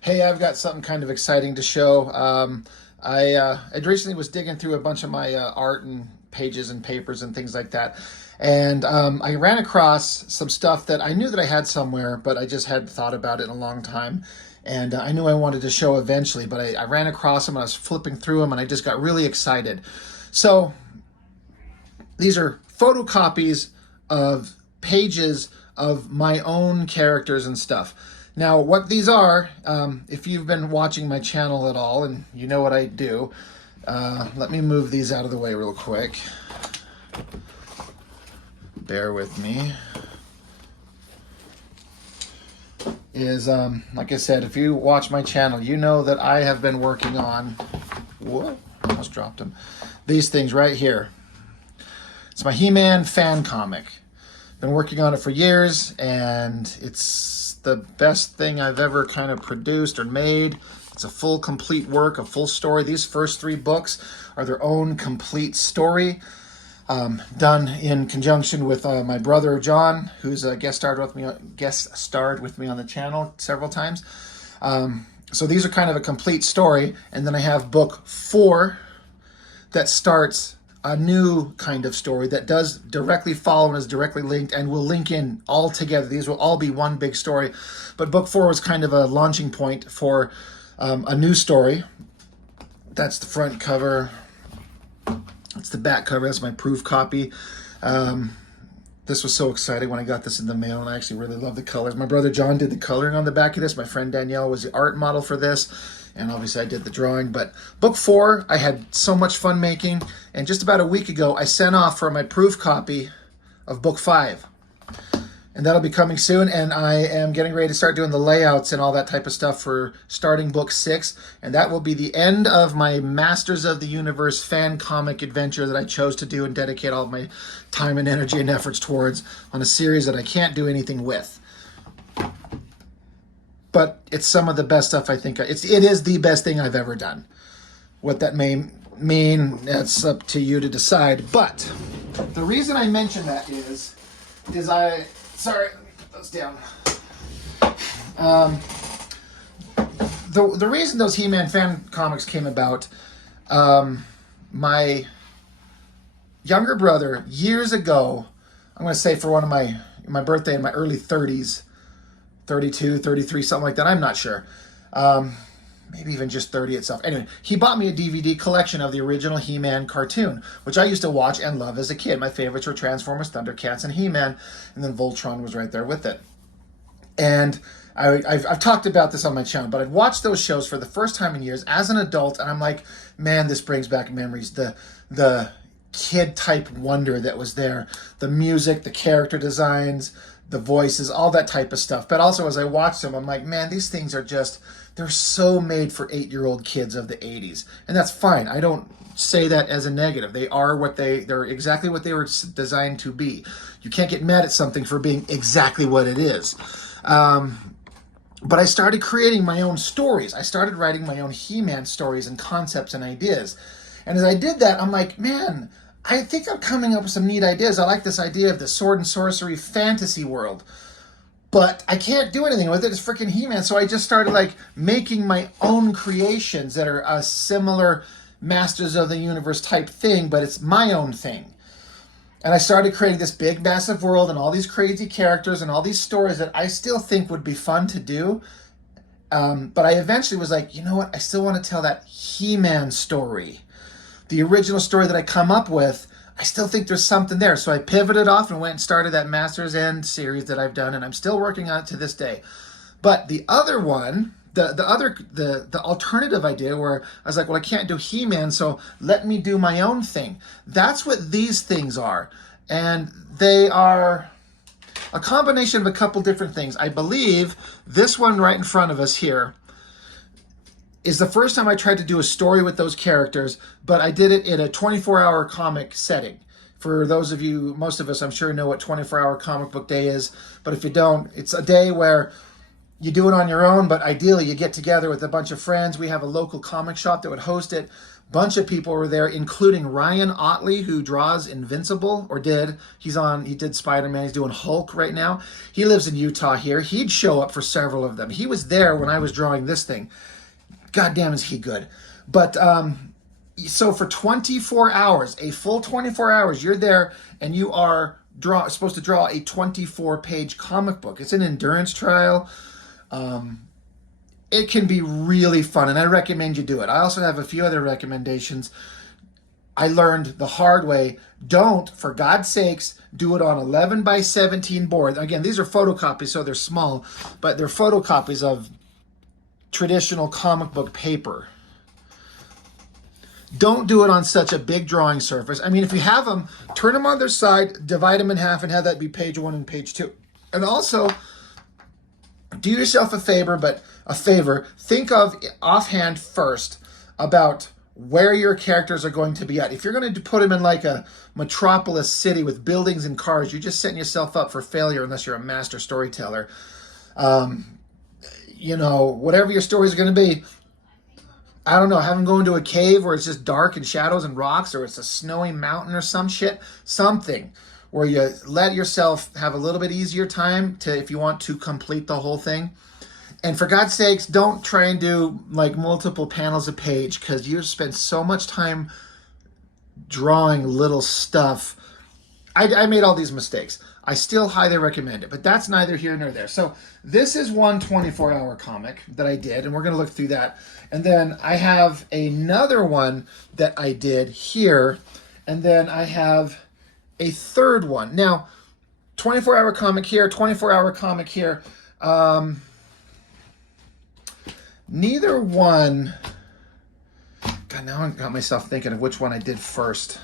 Hey, I've got something kind of exciting to show. I recently was digging through a bunch of my art and pages and papers and things like that, and I ran across some stuff that I knew that I had somewhere, but I just hadn't thought about it in a long time. And I knew I wanted to show eventually, but I ran across them and I was flipping through them and I just got really excited. So these are photocopies of pages of my own characters and stuff. Now, what these are, if you've been watching my channel at all, and you know what I do, let me move these out of the way real quick. Bear with me. Like I said, if you watch my channel, you know that I have been working on, whoa, almost dropped them, these things right here. It's my He-Man fan comic. Been working on it for years, and it's the best thing I've ever kind of produced or made. It's a full, complete work, a full story. These first 3 books are their own complete story, done in conjunction with my brother John, who's guest starred with me on the channel several times. So these are kind of a complete story, and then I have book 4 that starts a new kind of story that does directly follow and is directly linked and will link in all together. These will all be one big story. But book 4 was kind of a launching point for a new story. That's the front cover. That's the back cover. That's my proof copy. This was so exciting when I got this in the mail, and I actually really love the colors. My brother John did the coloring on the back of this. My friend Danielle was the art model for this. And obviously I did the drawing, but book 4, I had so much fun making. And just about a week ago, I sent off for my proof copy of book 5. And that'll be coming soon. And I am getting ready to start doing the layouts and all that type of stuff for starting book 6. And that will be the end of my Masters of the Universe fan comic adventure that I chose to do and dedicate all of my time and energy and efforts towards on a series that I can't do anything with. But it's some of the best stuff I think. It is the best thing I've ever done. What that may mean, that's up to you to decide. But the reason I mention that is sorry, let me put those down. The reason those He-Man fan comics came about, my younger brother, years ago, I'm going to say for one of my birthday in my early 30s, 32, 33, something like that. I'm not sure. Maybe even just 30 itself. Anyway, he bought me a DVD collection of the original He-Man cartoon, which I used to watch and love as a kid. My favorites were Transformers, Thundercats, and He-Man, and then Voltron was right there with it. And I've talked about this on my channel, but I'd watched those shows for the first time in years as an adult, and I'm like, man, this brings back memories. The kid-type wonder that was there. The music, the character designs, the voices, all that type of stuff. But also as I watched them, I'm like, man, these things are just, they're so made for 8-year-old kids of the 80s. And that's fine. I don't say that as a negative. They are they're exactly what they were designed to be. You can't get mad at something for being exactly what it is. But I started creating my own stories. I started writing my own He-Man stories and concepts and ideas. And as I did that, I'm like, man, I think I'm coming up with some neat ideas. I like this idea of the sword and sorcery fantasy world, but I can't do anything with it. It's freaking He-Man. So I just started like making my own creations that are a similar Masters of the Universe type thing, but it's my own thing. And I started creating this big, massive world and all these crazy characters and all these stories that I still think would be fun to do. But I eventually was like, you know what? I still want to tell that He-Man story. The original story that I come up with, I still think there's something there. So I pivoted off and went and started that Master's End series that I've done, and I'm still working on it to this day. But the other one, the alternative idea where I was like, well, I can't do He-Man, so let me do my own thing. That's what these things are. And they are a combination of a couple different things. I believe this one right in front of us here is the first time I tried to do a story with those characters, but I did it in a 24-hour comic setting. For those of you, most of us, I'm sure know what 24-hour comic book day is, but if you don't, it's a day where you do it on your own, but ideally you get together with a bunch of friends. We have a local comic shop that would host it. Bunch of people were there, including Ryan Otley, who draws Invincible, or did. He did Spider-Man. He's doing Hulk right now. He lives in Utah here. He'd show up for several of them. He was there when I was drawing this thing. God damn, is he good. But so for 24 hours, a full 24 hours, you're there and you are supposed to draw a 24-page comic book. It's an endurance trial. It can be really fun, and I recommend you do it. I also have a few other recommendations. I learned the hard way. Don't, for God's sakes, do it on 11 by 17 board. Again, these are photocopies, so they're small, but they're photocopies of traditional comic book paper. Don't do it on such a big drawing surface. I mean, if you have them, turn them on their side, divide them in half, and have that be page 1 and page 2. And also, do yourself a favor, think of offhand first about where your characters are going to be at. If you're going to put them in like a metropolis city with buildings and cars, you're just setting yourself up for failure unless you're a master storyteller. Whatever your stories are going to be, I don't know, have them go into a cave where it's just dark and shadows and rocks, or it's a snowy mountain or some shit, something where you let yourself have a little bit easier time to, if you want to complete the whole thing. And for God's sakes, don't try and do like multiple panels a page, because you spend so much time drawing little stuff. I made all these mistakes. I still highly recommend it, but that's neither here nor there. So this is one 24-hour comic that I did, and we're going to look through that. And then I have another one that I did here, and then I have a third one. Now, 24-hour comic here, 24-hour comic here. Neither one... God, now I got myself thinking of which one I did first.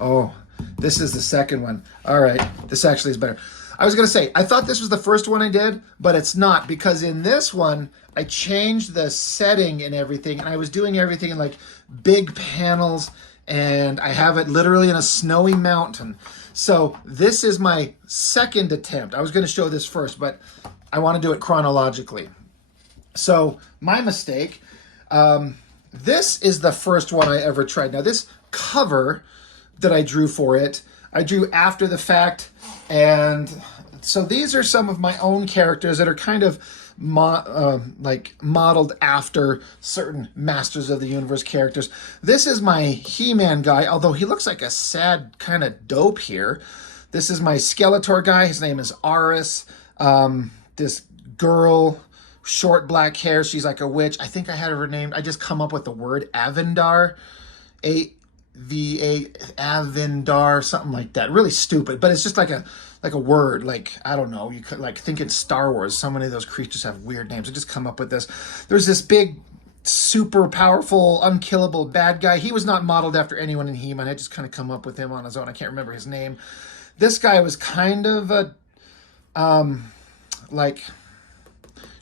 Oh, this is the second one. All right, this actually is better. I was going to say, I thought this was the first one I did, but it's not, because in this one, I changed the setting and everything, and I was doing everything in like big panels, and I have it literally in a snowy mountain. So this is my second attempt. I was going to show this first, but I want to do it chronologically. So my mistake, this is the first one I ever tried. Now this cover that I drew for it, I drew after the fact, and so these are some of my own characters that are kind of modeled after certain Masters of the Universe characters. This is my He-Man guy, although he looks like a sad kind of dope here. This is my Skeletor guy. His name is Aris. This girl, short black hair. She's like a witch. I think I had her named. I just come up with the word Avendar. Avendar, something like that. Really stupid, but it's just like a word. Like, I don't know. You could like think in Star Wars. So many of those creatures have weird names. I just come up with this. There's this big, super powerful, unkillable bad guy. He was not modeled after anyone in He-Man. I just kind of come up with him on his own. I can't remember his name. This guy was kind of a like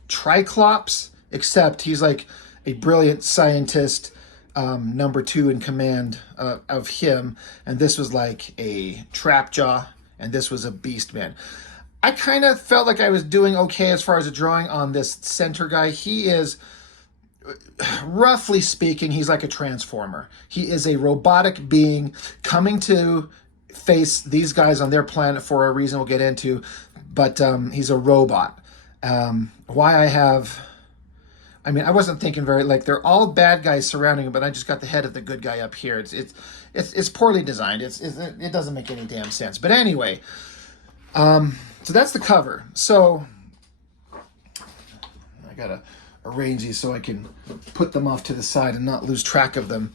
Triclops, except he's like a brilliant scientist, number 2 in command of him, and this was like a Trapjaw, and this was a Beast Man. I kind of felt like I was doing okay as far as a drawing on this center guy. He is, roughly speaking, he's like a transformer. He is a robotic being coming to face these guys on their planet for a reason we'll get into, but he's a robot. I mean, I wasn't thinking very, like, they're all bad guys surrounding him, but I just got the head of the good guy up here. It's poorly designed. It doesn't make any damn sense. But anyway, so that's the cover. So I gotta arrange these so I can put them off to the side and not lose track of them.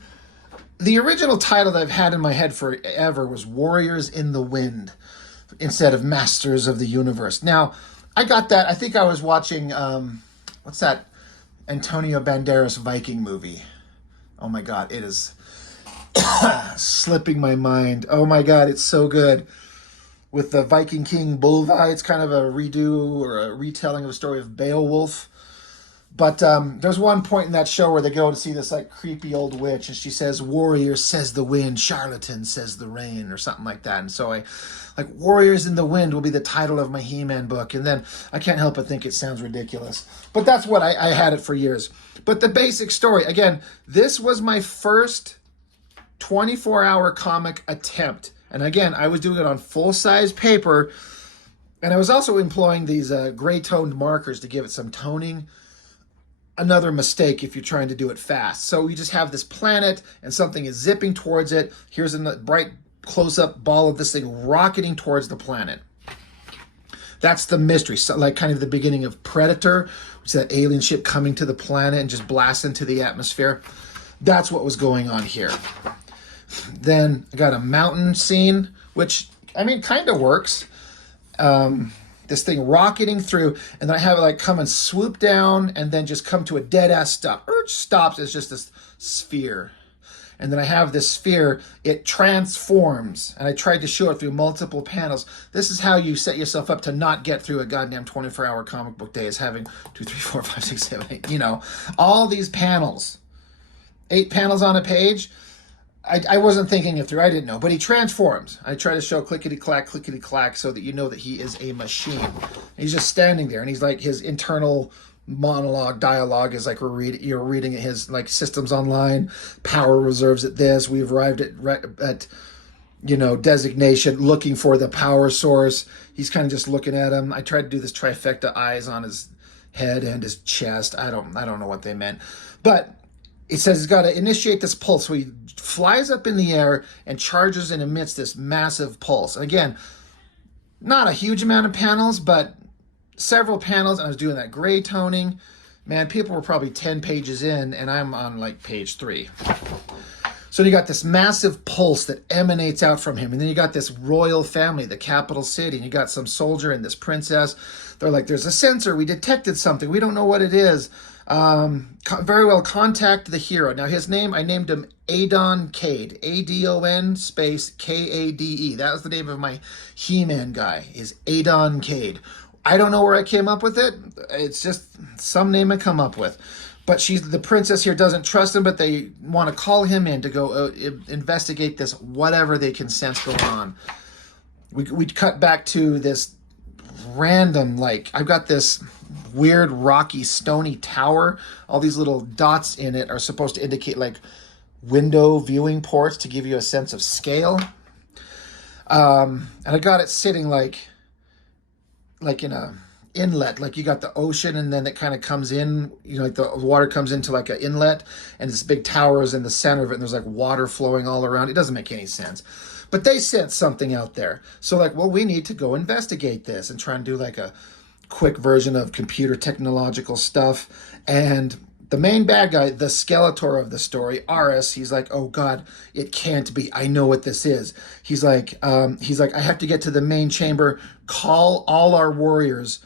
The original title that I've had in my head forever was Warriors in the Wind instead of Masters of the Universe. Now, I got that. I think I was watching, what's that Antonio Banderas Viking movie? Oh my God, it is slipping my mind. Oh my God, it's so good. With the Viking King Bulva, it's kind of a redo or a retelling of a story of Beowulf. But there's one point in that show where they go to see this like creepy old witch, and she says, "Warrior says the wind, charlatan says the rain," or something like that. And so I, like, "Warriors in the Wind" will be the title of my He-Man book, and then I can't help but think it sounds ridiculous. But that's what I had it for years. But the basic story, again, this was my first 24-hour comic attempt. And again, I was doing it on full-size paper, and I was also employing these gray-toned markers to give it some toning. Another mistake if you're trying to do it fast. So we just have this planet, and something is zipping towards it. Here's a bright close-up ball of this thing rocketing towards the planet. That's the mystery. So, like, kind of the beginning of Predator, which is that alien ship coming to the planet and just blast into the atmosphere. That's what was going on here. Then I got a mountain scene, which, I mean, kind of works. This thing rocketing through, and then I have it like come and swoop down and then just come to a dead-ass stop. It stops. It's just this sphere. And then I have this sphere. It transforms, and I tried to show it through multiple panels. This is how you set yourself up to not get through a goddamn 24-hour comic book day, is having 2, 3, 4, 5, 6, 7, 8, you know, all these panels. 8 panels on a page. I wasn't thinking it through. I didn't know. But he transforms. I try to show clickety-clack, so that you know that he is a machine. He's just standing there, and he's like, his internal dialogue is like, you're reading his like systems online, power reserves at this. We've arrived at you know, designation, looking for the power source. He's kind of just looking at him. I tried to do this trifecta eyes on his head and his chest. I don't know what they meant. But it says he's got to initiate this pulse. So he flies up in the air and charges and emits this massive pulse. And again, not a huge amount of panels, but several panels. And I was doing that gray toning. Man, people were probably 10 pages in, and I'm on like page 3. So you got this massive pulse that emanates out from him. And then you got this royal family, the capital city. And you got some soldier and this princess. They're like, "There's a sensor. We detected something. We don't know what it is. Very well, contact the hero." Now his name, I named him Adon Cade. Adon space Kade. That was the name of my He-Man guy, is Adon Cade. I don't know where I came up with it. It's just some name I come up with. But the princess here doesn't trust him, but they want to call him in to go investigate this, whatever they can sense going on. We cut back to this random, like, I've got this weird rocky stony tower. All these little dots in it are supposed to indicate like window viewing ports to give you a sense of scale. And I got it sitting like in a inlet, like you got the ocean, and then it kind of comes in, you know, like the water comes into like an inlet, and this big tower is in the center of it, and there's like water flowing all around. It doesn't make any sense. But they sent something out there. So like, well, we need to go investigate this and try and do like a quick version of computer technological stuff. And the main bad guy, the Skeletor of the story, Aris, he's like, "Oh God, it can't be. I know what this is." He's like, "I have to get to the main chamber, call all our warriors.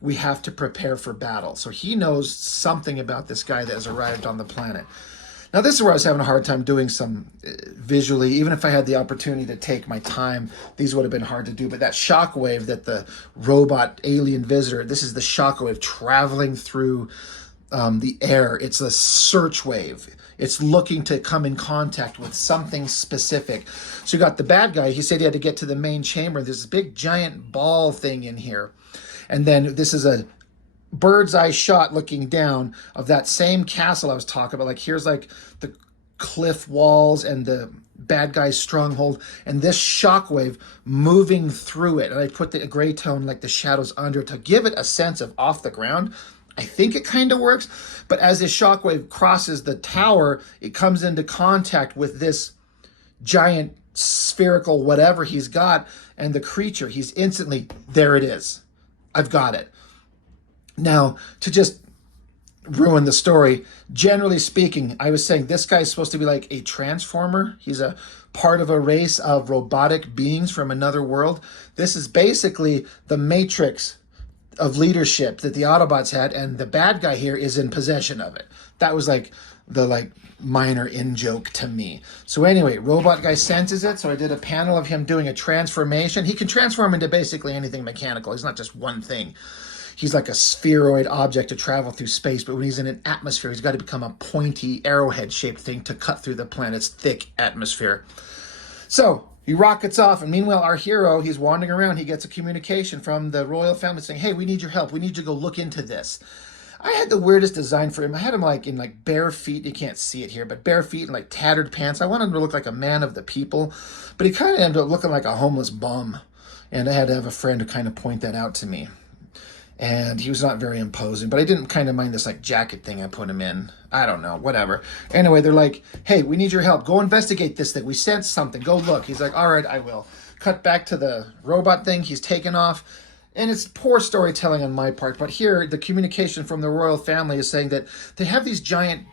We have to prepare for battle." So he knows something about this guy that has arrived on the planet. Now, this is where I was having a hard time doing some visually. Even if I had the opportunity to take my time, these would have been hard to do. But that shockwave that the robot alien visitor, this is the shockwave traveling through the air. It's a search wave. It's looking to come in contact with something specific. So you got the bad guy. He said he had to get to the main chamber. There's this big giant ball thing in here. And then this is a bird's eye shot looking down of that same castle I was talking about. Like, here's like the cliff walls and the bad guy's stronghold, and this shockwave moving through it. And I put the gray tone, like the shadows under it, to give it a sense of off the ground. I think it kind of works, but as this shockwave crosses the tower, it comes into contact with this giant spherical whatever he's got, and the creature, he's instantly, there it is. I've got it. Now, to just ruin the story, generally speaking, I was saying this guy's supposed to be like a transformer. He's a part of a race of robotic beings from another world. This is basically the matrix of leadership that the Autobots had, and the bad guy here is in possession of it. That was like the minor in-joke to me. So anyway, robot guy senses it, so I did a panel of him doing a transformation. He can transform into basically anything mechanical. He's not just one thing. he's like a spheroid object to travel through space, but when he's in an atmosphere, he's got to become a pointy arrowhead-shaped thing to cut through the planet's thick atmosphere. So he rockets off, and meanwhile, our hero, he's wandering around. He gets a communication from the royal family saying, hey, we need your help. We need you to go look into this. I had the weirdest design for him. I had him like in like bare feet. You can't see it here, but bare feet and like tattered pants. I wanted him to look like a man of the people, but he kind of ended up looking like a homeless bum. And I had to have a friend to kind of point that out to me. And he was not very imposing, but I didn't kind of mind this like jacket thing I put him in. I don't know, whatever. Anyway, they're like, hey, we need your help. Go investigate this thing. We sensed something. Go look. He's like, all right, I will. Cut back to the robot thing. He's taken off. And it's poor storytelling on my part. But here, the communication from the royal family is saying that they have these giant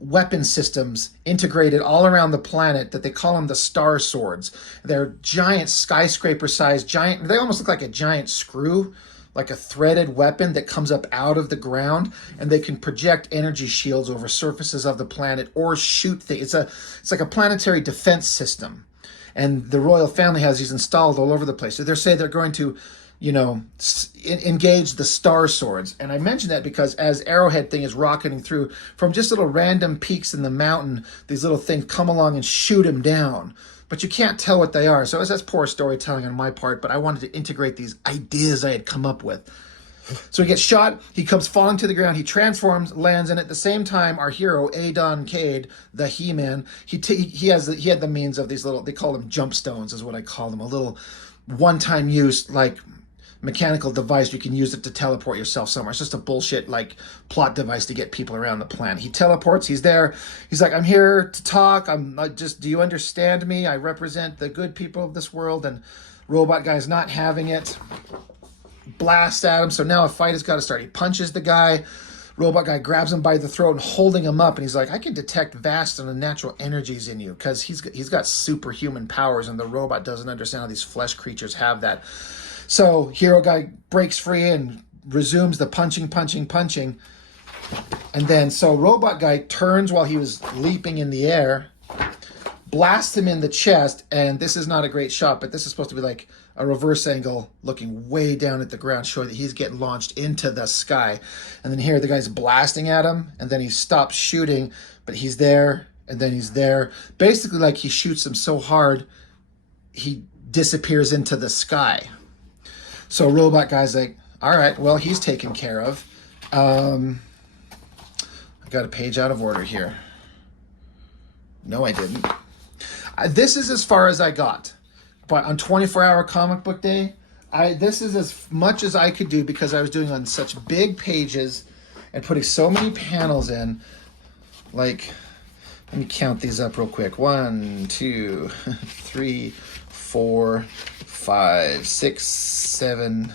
weapon systems integrated all around the planet that they call them the star swords. They're giant skyscraper-sized, giant. They almost look like a giant screw, like a threaded weapon that comes up out of the ground, and they can project energy shields over surfaces of the planet or shoot things. It's like a planetary defense system, and the royal family has these installed all over the place. So they say they're going to, engage the star swords. And I mention that because as Arrowhead thing is rocketing through from just little random peaks in the mountain, these little things come along and shoot him down. But you can't tell what they are. So that's poor storytelling on my part, but I wanted to integrate these ideas I had come up with. So he gets shot, he comes falling to the ground, he transforms, lands, and at the same time, our hero, Adon Cade, the He-Man, he had the means of these little, they call them jump stones is what I call them, a little one-time use, like, mechanical device. You can use it to teleport yourself somewhere. It's just a bullshit like plot device to get people around the planet. He teleports, he's there, he's like, I'm here to talk, do you understand me? I represent the good people of this world. And robot guy's not having it, blasts at him. So now a fight has got to start. He punches the guy, robot guy grabs him by the throat and holding him up, and he's like, I can detect vast and unnatural energies in you, because he's got superhuman powers, and the robot doesn't understand how these flesh creatures have that. So hero guy breaks free and resumes the punching. And then so robot guy turns while he was leaping in the air, blasts him in the chest, and this is not a great shot, but this is supposed to be like a reverse angle looking way down at the ground, showing that he's getting launched into the sky. And then here the guy's blasting at him, and then he stops shooting, but he's there, and then he's there. Basically like he shoots him so hard, he disappears into the sky. So robot guy's like, all right, well, he's taken care of. I got a page out of order here. No, I didn't. This is as far as I got. But on 24-hour comic book day, this is as much as I could do because I was doing on such big pages and putting so many panels in. Like, let me count these up real quick. 1, 2, 3, 4, 5, 6, 7,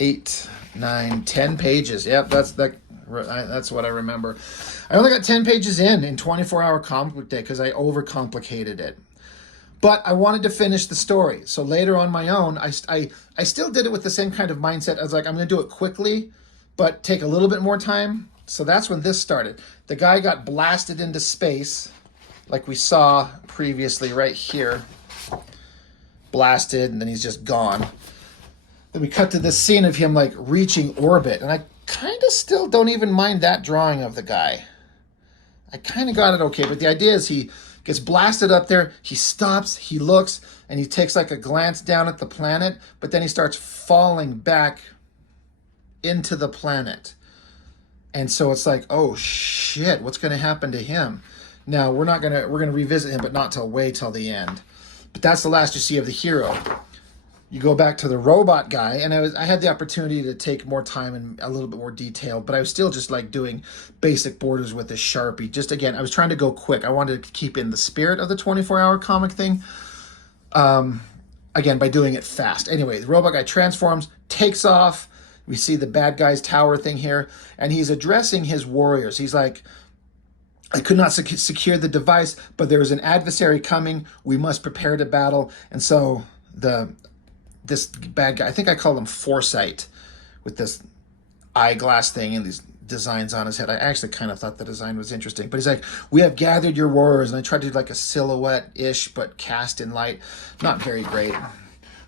8, 9, 10 pages. Yep, that's what I remember. I only got 10 pages in 24-hour comic book day because I overcomplicated it. But I wanted to finish the story. So later on my own, I still did it with the same kind of mindset. I was like, I'm going to do it quickly, but take a little bit more time. So that's when this started. The guy got blasted into space, like we saw previously right here. Blasted, and then he's just gone. Then we cut to this scene of him like reaching orbit, and I kind of still don't even mind that drawing of the guy. I kind of got it okay, but the idea is he gets blasted up there, he stops, he looks, and he takes like a glance down at the planet, but then he starts falling back into the planet. And so it's like, oh shit, what's going to happen to him? Now, we're going to revisit him, but not way till the end. But that's the last you see of the hero. You go back to the robot guy, and I had the opportunity to take more time and a little bit more detail, but I was still just like doing basic borders with this Sharpie. Just again, I was trying to go quick. I wanted to keep in the spirit of the 24-hour comic thing. Again, by doing it fast. Anyway, the robot guy transforms, takes off. We see the bad guy's tower thing here, and he's addressing his warriors. He's like, I could not secure the device, but there is an adversary coming. We must prepare to battle. And so this bad guy, I think I call him Foresight, with this eyeglass thing and these designs on his head. I actually kind of thought the design was interesting. But he's like, we have gathered your warriors. And I tried to do like a silhouette-ish, but cast in light. Not very great.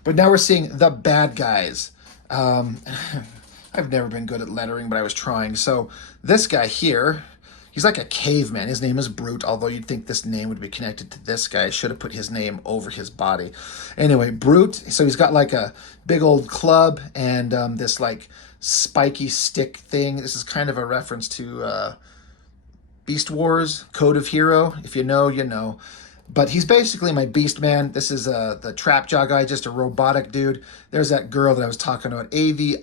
But now we're seeing the bad guys. I've never been good at lettering, but I was trying. So this guy here, he's like a caveman. His name is Brute, although you'd think this name would be connected to this guy. I should have put his name over his body. Anyway, Brute, so he's got like a big old club and this like spiky stick thing. This is kind of a reference to Beast Wars, Code of Hero. If you know, you know. But he's basically my beast man. This is the trap jaw guy, just a robotic dude. There's that girl that I was talking about, Avindar,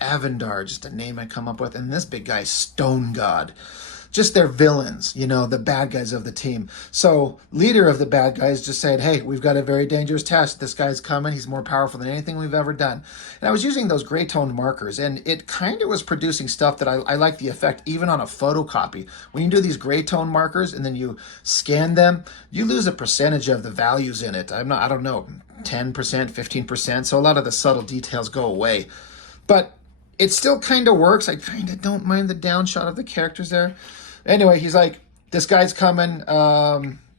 Avindar, just a name I come up with. And this big guy, Stone God. Just their villains, you know, the bad guys of the team. So leader of the bad guys just said, hey, we've got a very dangerous task. This guy's coming. He's more powerful than anything we've ever done. And I was using those gray toned markers, and it kind of was producing stuff that I like the effect even on a photocopy. When you do these gray tone markers and then you scan them, you lose a percentage of the values in it. I don't know, 10%, 15%. So a lot of the subtle details go away. But it still kind of works. I kind of don't mind the downshot of the characters there. Anyway, he's like, this guy's coming.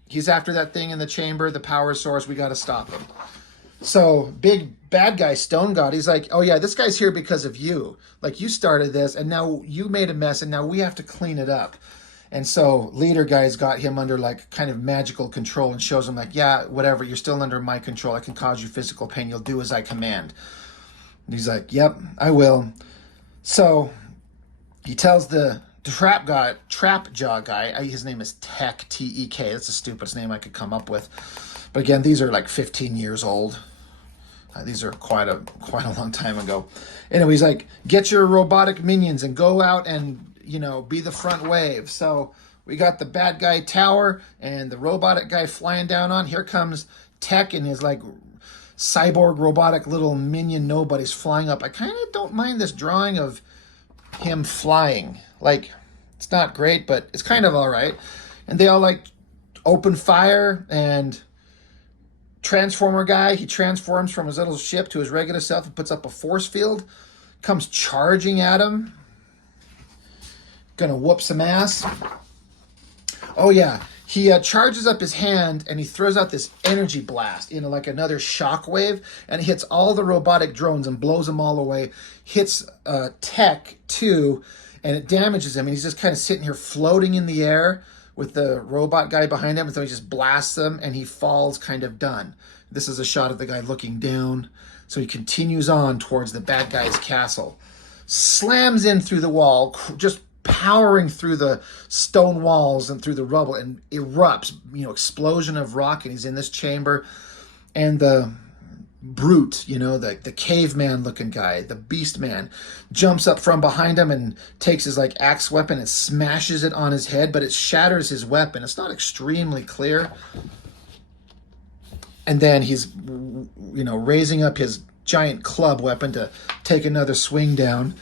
He's after that thing in the chamber, the power source. We got to stop him. So big bad guy, Stone God, he's like, oh yeah, this guy's here because of you. Like, you started this, and now you made a mess, and now we have to clean it up. And so leader guy's got him under like kind of magical control and shows him like, yeah, whatever, you're still under my control. I can cause you physical pain. You'll do as I command. And he's like, yep, I will. So he tells the trap jaw guy, his name is Tech, T-E-K. That's the stupidest name I could come up with. But again, these are like 15 years old. These are quite a long time ago. Anyway, he's like, get your robotic minions and go out and, you know, be the front wave. So we got the bad guy tower and the robotic guy flying down on. Here comes Tech and his like cyborg robotic little minion nobodies flying up. I kind of don't mind this drawing of him flying. Like, it's not great, but it's kind of all right. And they all like open fire, and Transformer guy, he transforms from his little ship to his regular self and puts up a force field, comes charging at him. Gonna whoop some ass. Oh yeah, he charges up his hand and he throws out this energy blast, you know, like another shock wave, and it hits all the robotic drones and blows them all away. Hits Tech too, and it damages him, and he's just kind of sitting here floating in the air with the robot guy behind him, and so he just blasts them, and he falls kind of done. This is a shot of the guy looking down, so he continues on towards the bad guy's castle. Slams in through the wall, just powering through the stone walls and through the rubble, and erupts, you know, explosion of rock, and he's in this chamber, and the Brute, you know, the caveman looking guy, the beast man, jumps up from behind him and takes his like axe weapon and smashes it on his head, but it shatters his weapon. It's not extremely clear. And then he's, you know, raising up his giant club weapon to take another swing down.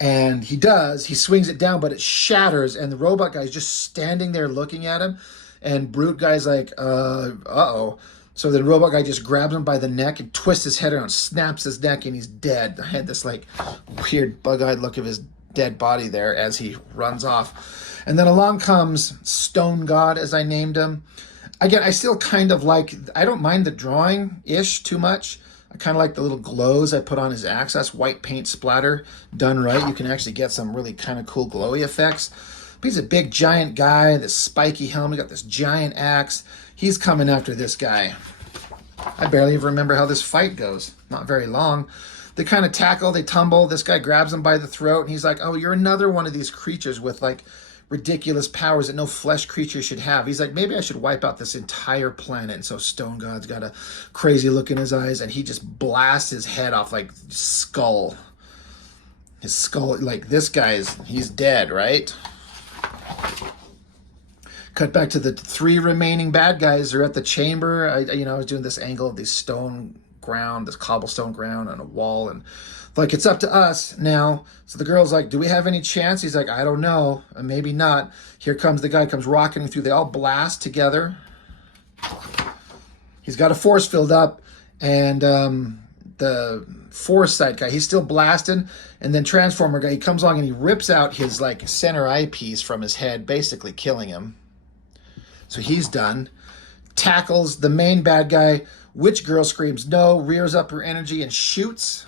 And he does. He swings it down, but it shatters, and the robot guy's just standing there looking at him. And Brute guy's like, uh-oh. So the robot guy just grabs him by the neck and twists his head around, snaps his neck, and he's dead. I had this like weird bug-eyed look of his dead body there as he runs off. And then along comes Stone God, as I named him. Again, I still kind of like, I don't mind the drawing-ish too much. I kind of like the little glows I put on his axe. That's white paint splatter done right. You can actually get some really kind of cool glowy effects. But he's a big giant guy, this spiky helmet, got this giant axe. He's coming after this guy. I barely even remember how this fight goes. Not very long. They kind of tackle, they tumble. This guy grabs him by the throat, and he's like, oh, you're another one of these creatures with like ridiculous powers that no flesh creature should have. He's like, maybe I should wipe out this entire planet. And so Stone God's got a crazy look in his eyes, and he just blasts his head off like skull. His skull, like this he's dead, right? Cut back to the three remaining bad guys. They're at the chamber. I was doing this angle of this stone ground, this cobblestone ground on a wall, and like, it's up to us now. So the girl's like, do we have any chance? He's like, I don't know, maybe not. Here comes the guy, comes rocketing through. They all blast together. He's got a force field up, and the foresight guy, he's still blasting. And then Transformer guy, he comes along and he rips out his like center eyepiece from his head, basically killing him. So he's done. Tackles the main bad guy, Witch girl screams no, rears up her energy and shoots,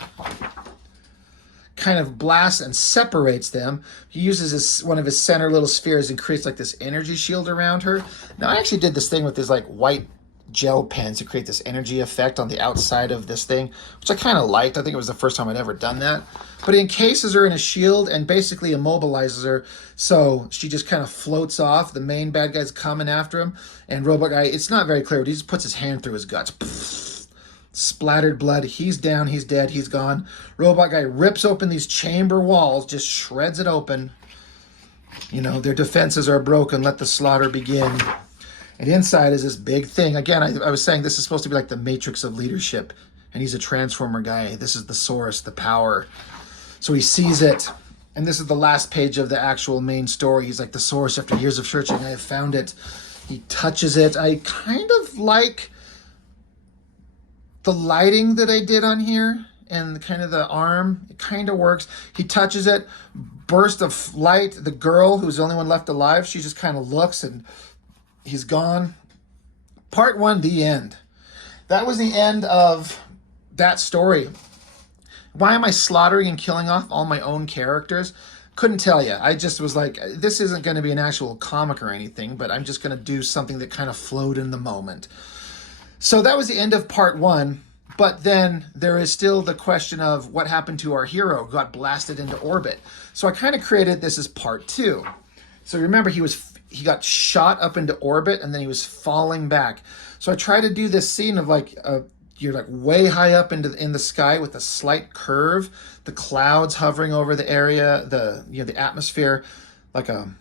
kind of blasts and separates them. He uses one of his center little spheres and creates like this energy shield around her. Now, I actually did this thing with this like white gel pens to create this energy effect on the outside of this thing, which I kind of liked. I think it was the first time I'd ever done that. But he encases her in a shield and basically immobilizes her, so she just kind of floats off. The main bad guy's coming after him, and Robot Guy, it's not very clear, but he just puts his hand through his guts. Splattered blood. He's down, he's dead, he's gone. Robot Guy rips open these chamber walls, just shreds it open. You know, their defenses are broken. Let the slaughter begin. And inside is this big thing. Again, I was saying this is supposed to be like the matrix of leadership. And he's a transformer guy. This is the source, the power. So he sees it. And this is the last page of the actual main story. He's like, the source, after years of searching, I have found it. He touches it. I kind of like the lighting that I did on here. And kind of the arm. It kind of works. He touches it. Burst of light. The girl, who's the only one left alive, she just kind of looks and he's gone. Part 1, the end. That was the end of that story. Why am I slaughtering and killing off all my own characters? Couldn't tell you. I just was like, this isn't going to be an actual comic or anything, but I'm just going to do something that kind of flowed in the moment. So that was the end of part 1. But then there is still the question of what happened to our hero who got blasted into orbit. So I kind of created this as part 2. So remember, he got shot up into orbit and then he was falling back. So I tried to do this scene of like you're like way high up in the sky with a slight curve, the clouds hovering over the area, the atmosphere, like a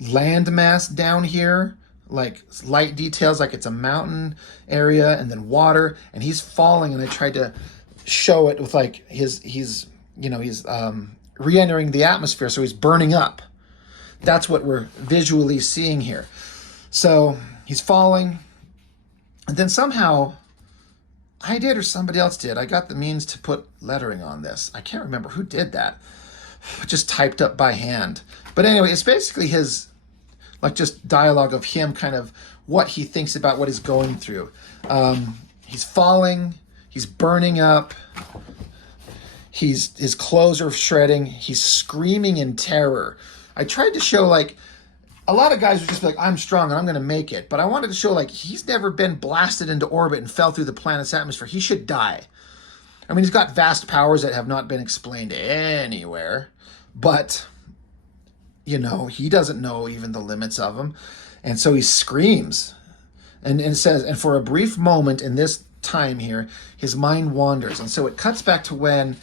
landmass down here, like light details, like it's a mountain area, and then water, and he's falling. And I tried to show it with like he's re-entering the atmosphere, so he's burning up. That's what we're visually seeing here. So he's falling, and then somehow I did, or somebody else did, I got the means to put lettering on this. I can't remember who did that. Just typed up by hand. But anyway, it's basically his, like, just dialogue of him, kind of what he thinks about what he's going through. He's falling, he's burning up, his clothes are shredding, he's screaming in terror. I tried to show, like, a lot of guys would just be like, I'm strong and I'm going to make it. But I wanted to show, like, he's never been blasted into orbit and fell through the planet's atmosphere. He should die. I mean, he's got vast powers that have not been explained anywhere. But, you know, he doesn't know even the limits of them. And so he screams. And it says, and for a brief moment in this time here, his mind wanders. And so it cuts back to when,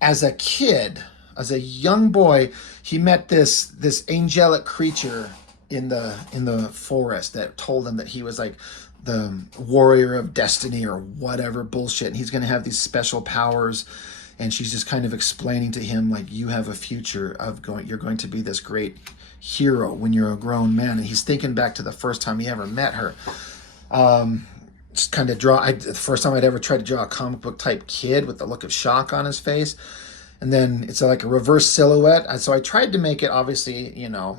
as a kid, as a young boy, he met this angelic creature in the forest that told him that he was like the warrior of destiny or whatever bullshit. And he's going to have these special powers. And she's just kind of explaining to him, like, you have a future you're going to be this great hero when you're a grown man. And he's thinking back to the first time he ever met her. Just kind of the first time I'd ever tried to draw a comic book type kid with the look of shock on his face. And then it's like a reverse silhouette. And so I tried to make it, obviously, you know,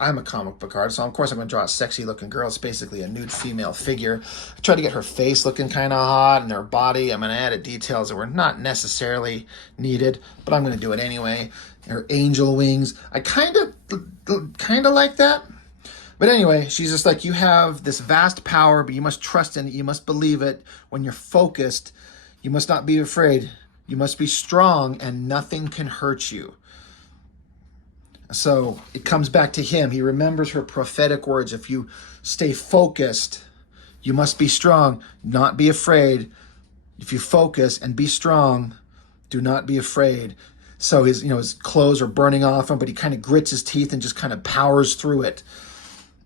I'm a comic book artist, so of course I'm going to draw a sexy looking girl. It's basically a nude female figure. I tried to get her face looking kind of hot and her body. I'm going to add details that were not necessarily needed, but I'm going to do it anyway. Her angel wings. I kind of like that. But anyway, she's just like, you have this vast power, but you must trust in it. You must believe it. When you're focused, you must not be afraid. You must be strong, and nothing can hurt you. So it comes back to him. He remembers her prophetic words. If you stay focused, you must be strong, not be afraid. If you focus and be strong, do not be afraid. So his clothes are burning off him, but he kind of grits his teeth and just kind of powers through it.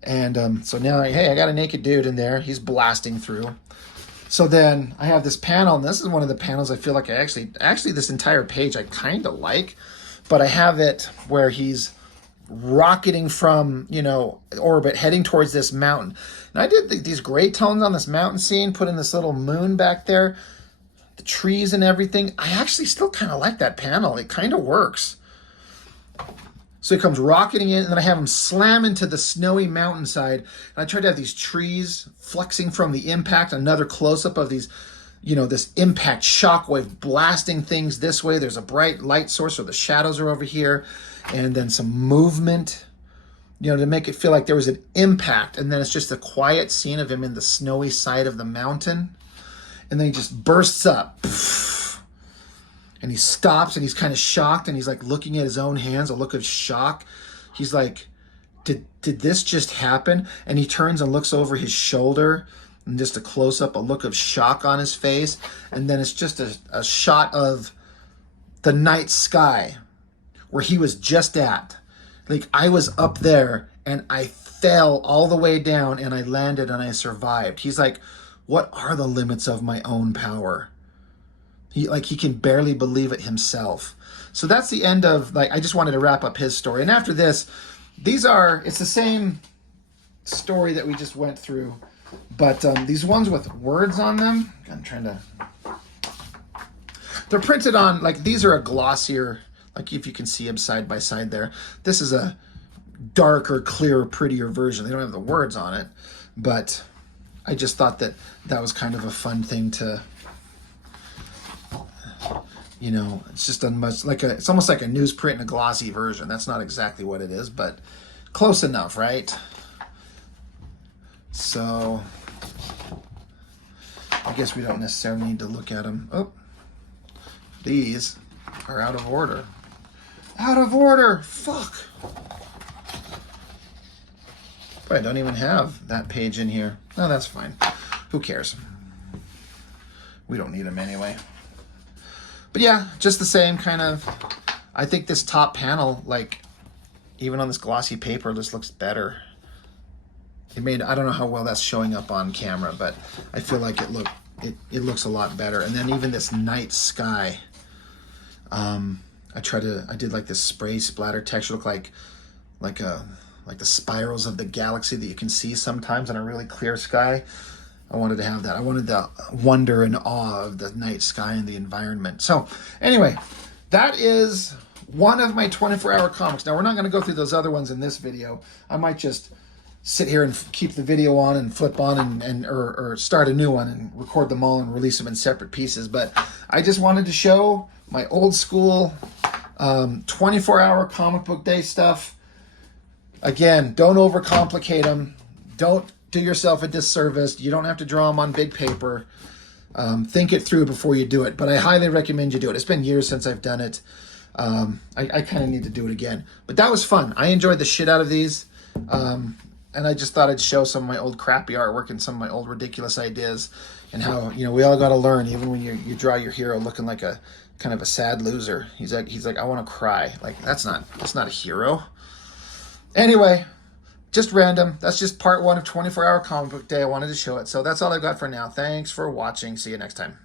And so now, hey, I got a naked dude in there. He's blasting through. So then I have this panel, and this is one of the panels I feel like I actually this entire page I kind of like, but I have it where he's rocketing from, orbit, heading towards this mountain. And I did these gray tones on this mountain scene, put in this little moon back there, the trees and everything. I actually still kind of like that panel. It kind of works. So he comes rocketing in, and then I have him slam into the snowy mountainside. And I try to have these trees flexing from the impact. Another close-up of these, this impact shockwave blasting things this way. There's a bright light source, so the shadows are over here. And then some movement, to make it feel like there was an impact. And then it's just a quiet scene of him in the snowy side of the mountain. And then he just bursts up. And he stops and he's kind of shocked and he's like looking at his own hands, a look of shock. He's like, did this just happen? And he turns and looks over his shoulder and just a close up, a look of shock on his face. And then it's just a shot of the night sky where he was just at. Like I was up there and I fell all the way down and I landed and I survived. He's like, what are the limits of my own power? He can barely believe it himself. So that's the end of, I just wanted to wrap up his story. And after this, it's the same story that we just went through, but these ones with words on them, they're printed on, these are a glossier, if you can see them side by side there. This is a darker, clearer, prettier version. They don't have the words on it, but I just thought that was kind of a fun thing to, it's just it's almost like a newsprint in a glossy version. That's not exactly what it is, but close enough, right? So I guess we don't necessarily need to look at them. Oh, these are out of order. Out of order! Fuck! But I don't even have that page in here. No, that's fine. Who cares? We don't need them anyway. But yeah, just the same kind of, I think this top panel, even on this glossy paper, this looks better. I don't know how well that's showing up on camera, but I feel like it looks a lot better. And then even this night sky, I did this spray splatter texture, look like the spirals of the galaxy that you can see sometimes in a really clear sky. I wanted to have that. I wanted the wonder and awe of the night sky and the environment. So anyway, that is one of my 24-hour comics. Now, we're not going to go through those other ones in this video. I might just sit here and keep the video on and flip on or start a new one and record them all and release them in separate pieces. But I just wanted to show my old school 24-hour comic book day stuff. Again, don't overcomplicate them. Don't do yourself a disservice. You don't have to draw them on big paper. Think it through before you do it, but I highly recommend you do it. It's been years since I've done it. I kind of need to do it again, but that was fun. I enjoyed the shit out of these, and I just thought I'd show some of my old crappy artwork and some of my old ridiculous ideas, and how we all got to learn. Even when you draw your hero looking like a kind of a sad loser, he's like I want to cry. That's not a hero. Anyway. Just random. That's just part one of 24-hour comic book day. I wanted to show it. So that's all I've got for now. Thanks for watching. See you next time.